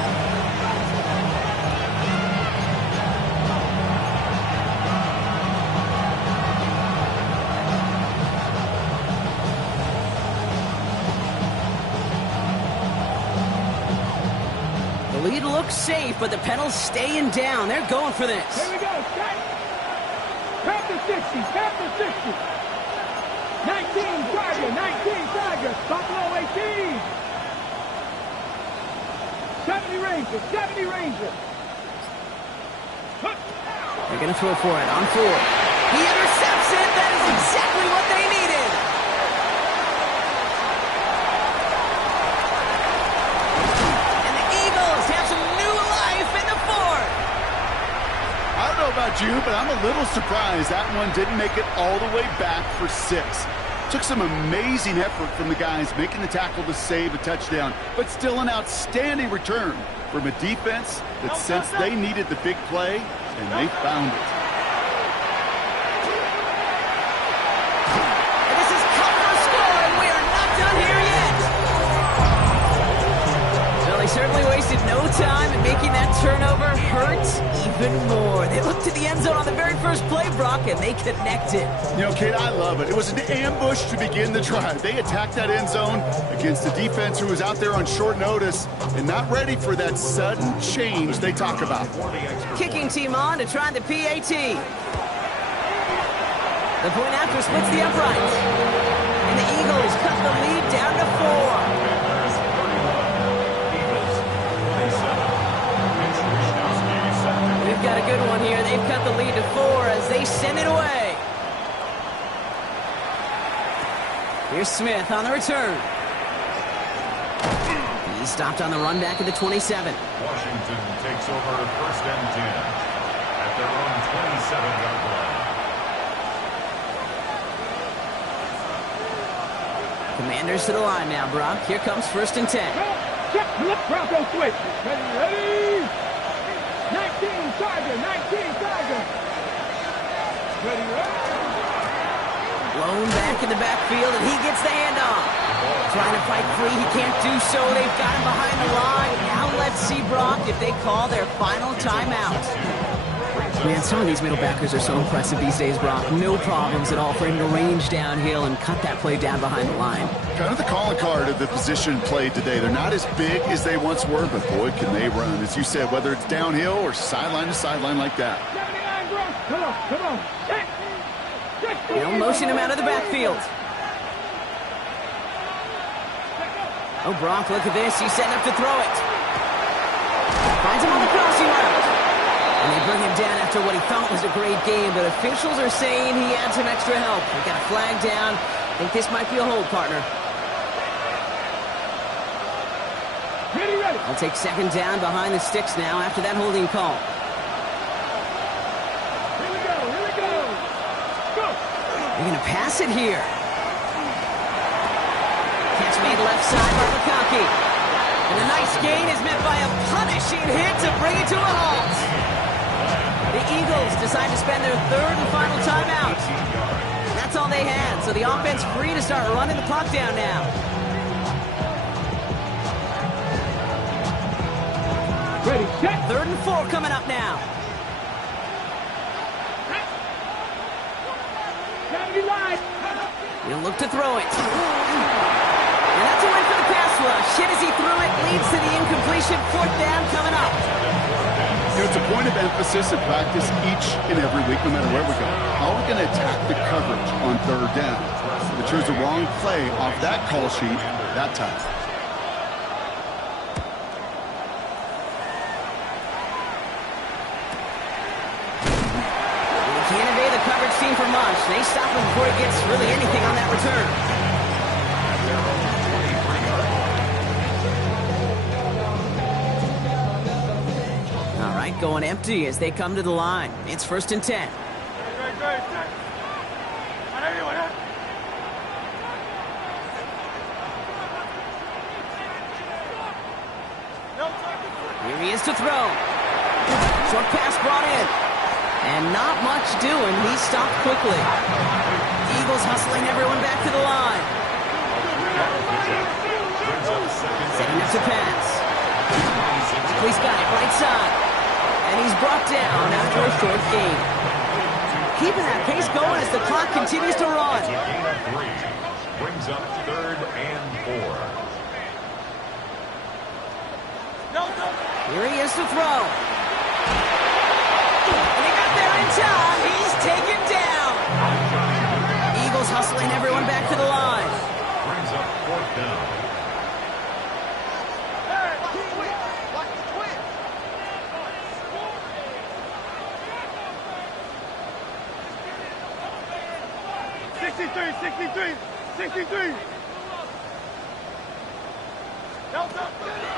The lead looks safe, but the Penals staying down. They're going for this. Here we go, set. Tap the 60, tap the 60. 19 Tiger, 19 Tiger. Buffalo 18. 70 Rangers, 70 Rangers. They're going to throw for it on 4. He intercepts it. That is exactly what they needed. And the Eagles have some new life in the 4th. I don't know about you, but I'm a little surprised that one didn't make it all the way back for 6. Took some amazing effort from the guys making the tackle to save a touchdown, but still an outstanding return from a defense that sensed they needed the big play, and they found it. And this is cut for a score, and we are not done here yet. Well, they certainly wasted no time in making that turnover hurt even more. They looked to the end zone on the very first play, Brock, and they connected. You know, Kate, I love it. It was an ambush to begin the drive. They attacked that end zone against a defense who was out there on short notice and not ready for that sudden change they talk about. Kicking team on to try the PAT. The point after splits the uprights. And the Eagles cut the lead down to 4. We've got a good one here. They've cut the lead to 4 as they send it away. Here's Smith on the return. He stopped on the run back at the 27. Washington takes over 1st and 10 at their own 27-yard line. Commanders to the line now, Brock. Here comes 1st and 10. Check, look, Bronco switch. Ready? 19 Tiger, 19 Tiger. Ready? Blown back in the backfield, and he gets the handoff. Trying to fight free, he can't do so. They've got him behind the line. Now let's see, Brock, if they call their final timeout. Man, some of these middle backers are so impressive these days, Brock. No problems at all for him to range downhill and cut that play down behind the line. Kind of the calling card of the position played today. They're not as big as they once were, but boy, can they run. As you said, whether it's downhill or sideline to sideline like that. 79, bro. Come on. They'll motion him out of the backfield. Oh, Brock, look at this. He's setting up to throw it. Finds him on the crossing route. And they bring him down after what he thought was a great game, but officials are saying he had some extra help. They got a flag down. I think this might be a hold, partner. Ready. I'll take 2nd down behind the sticks now after that holding call. Here we go. Go. They're going to pass it here. Catch made left side by Lukaku. And a nice gain is met by a punishing hit to bring it to a halt. The Eagles decide to spend their 3rd and final timeout. And that's all they had, so the offense free to start running the clock down now. Ready, set. 3rd and 4 coming up now. 70 line. He'll look to throw it. And that's a win for the pass rush. Hit as he threw it, leads to the incompletion. 4th down coming up. You know, it's a point of emphasis in practice each and every week, no matter where we go. How are we going to attack the coverage on 3rd down? They chose the wrong play off that call sheet that time. They can't evade the coverage team for much. They stop him before he gets really anything on that return. going empty as they come to the line. It's 1st and 10. Here he is to throw. Short pass brought in. And not much doing. He stopped quickly. Eagles hustling everyone back to the line. Setting up to pass. He's got it right side. And he's brought down after a short gain. Keeping that pace going as the clock continues to run. It's a gain of 3. Brings up 3rd and 4. Here he is to throw. And he got there in time. He's taken down. Eagles hustling everyone back to the line. Brings up 4th down.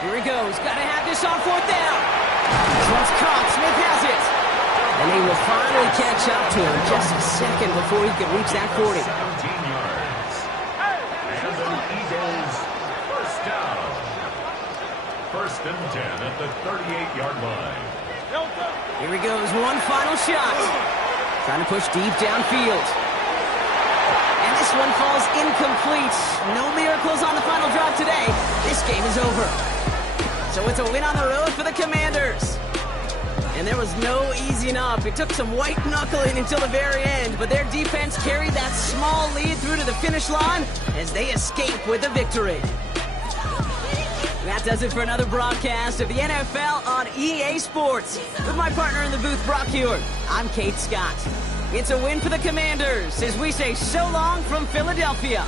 Here he goes. Got to have this on 4th down. This one's caught. Smith has it. And he will finally catch up to him just a second before he can reach that 40. 17 yards. And the Eagles first down. 1st and 10 at the 38-yard line. Here he goes. One final shot. Trying to push deep downfield. And this one falls incomplete. No miracles on the final drive today. This game is over. So it's a win on the road for the Commanders. And there was no easing up. It took some white knuckling until the very end, but their defense carried that small lead through to the finish line as they escape with a victory. That does it for another broadcast of the NFL on EA Sports. With my partner in the booth, Brock Hewitt, I'm Kate Scott. It's a win for the Commanders as we say so long from Philadelphia.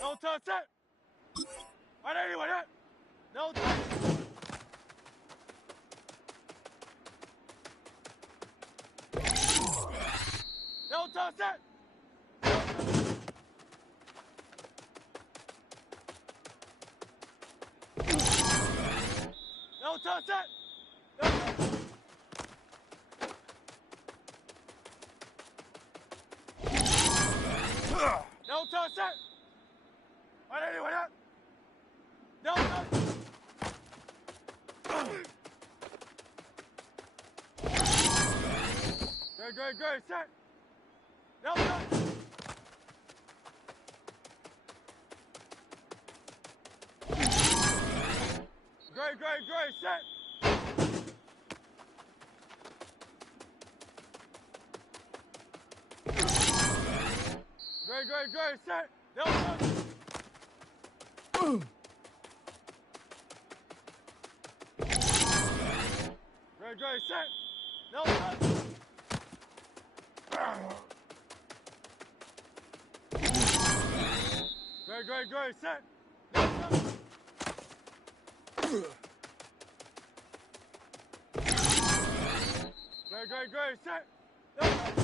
No touch it. Right anyway, that. No touch. No touch it. No touch it. No touch. No touch it. Right anyway, that. No touch. Good, set. No touch. Great, set. Great, set. No touch. Great, set. No touch. Great, set. No touch. Great, set. No touch.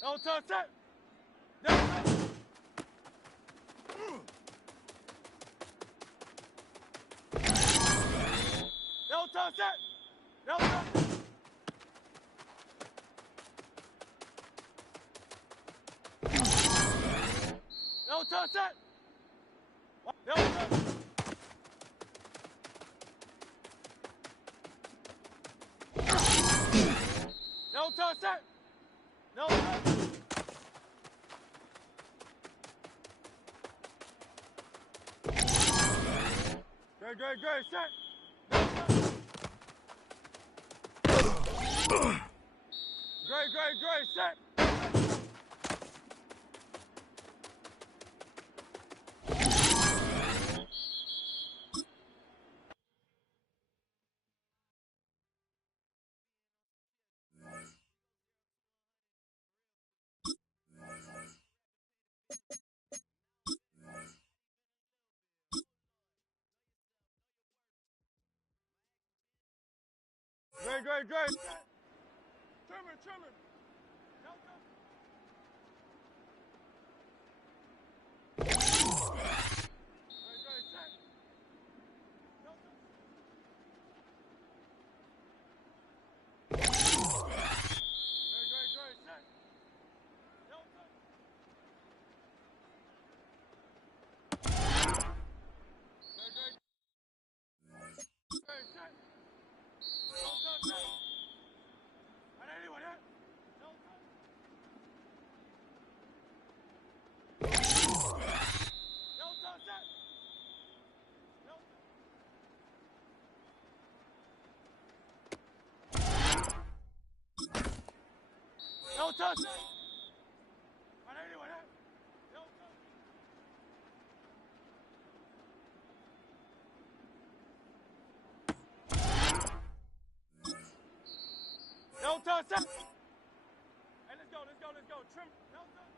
No touch, set. No touch. No touch, set. No touch. No touch, set. No touch. No touch, set. No touch. Great, set. No touch. Great, set. Great. Trimmer. No touch. Great, set. No touch. Great, set. No touch. Great, set. No touch, set. Right anyway, that. No touch. No touch it. 180, 180. Don't touch it. Don't touch that. Hey, let's go, let's go, let's go. Trim. Don't touch.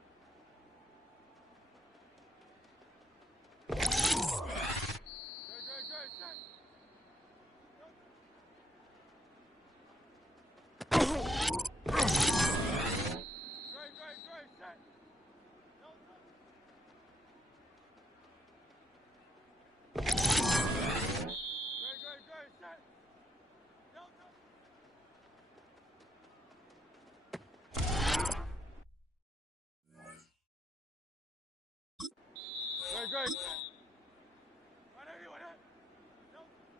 Good, good, good. Set. Don't touch. Great, great, great. Set. Don't touch. Great, great, great. Set. Don't touch. Great, great. 180, 180. Don't touch.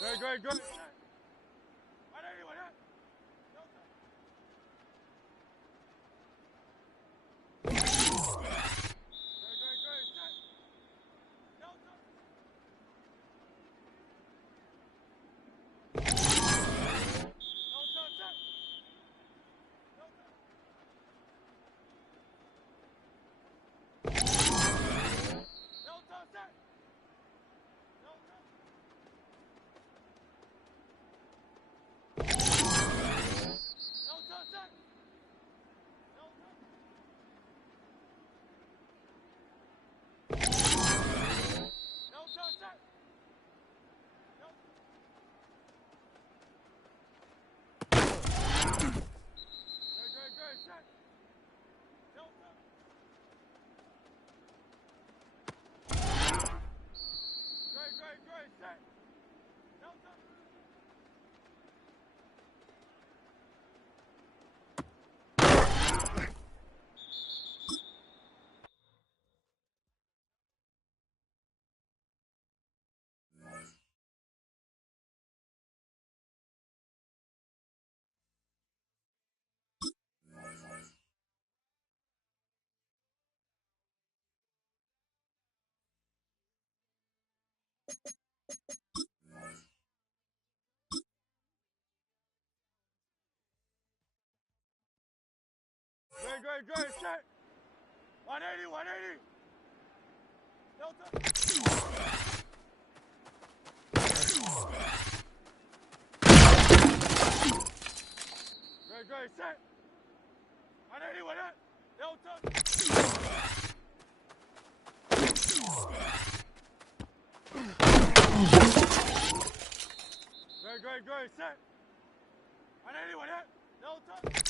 Great, great, great. 180, 180. Don't touch. Great, great, great. Don't touch. Don't touch that. Don't touch. Don't touch that. Don't touch. Don't touch that. Don't touch. Don't touch that. Don't. Great, great, great. Set. Don't touch. Great, great, great. Set. Don't touch. Great, great, great. Set. 180, 180. Don't touch. Great, great. Set. 180, 180. Don't touch. Great, great, great. Set. 180, 180. Don't touch.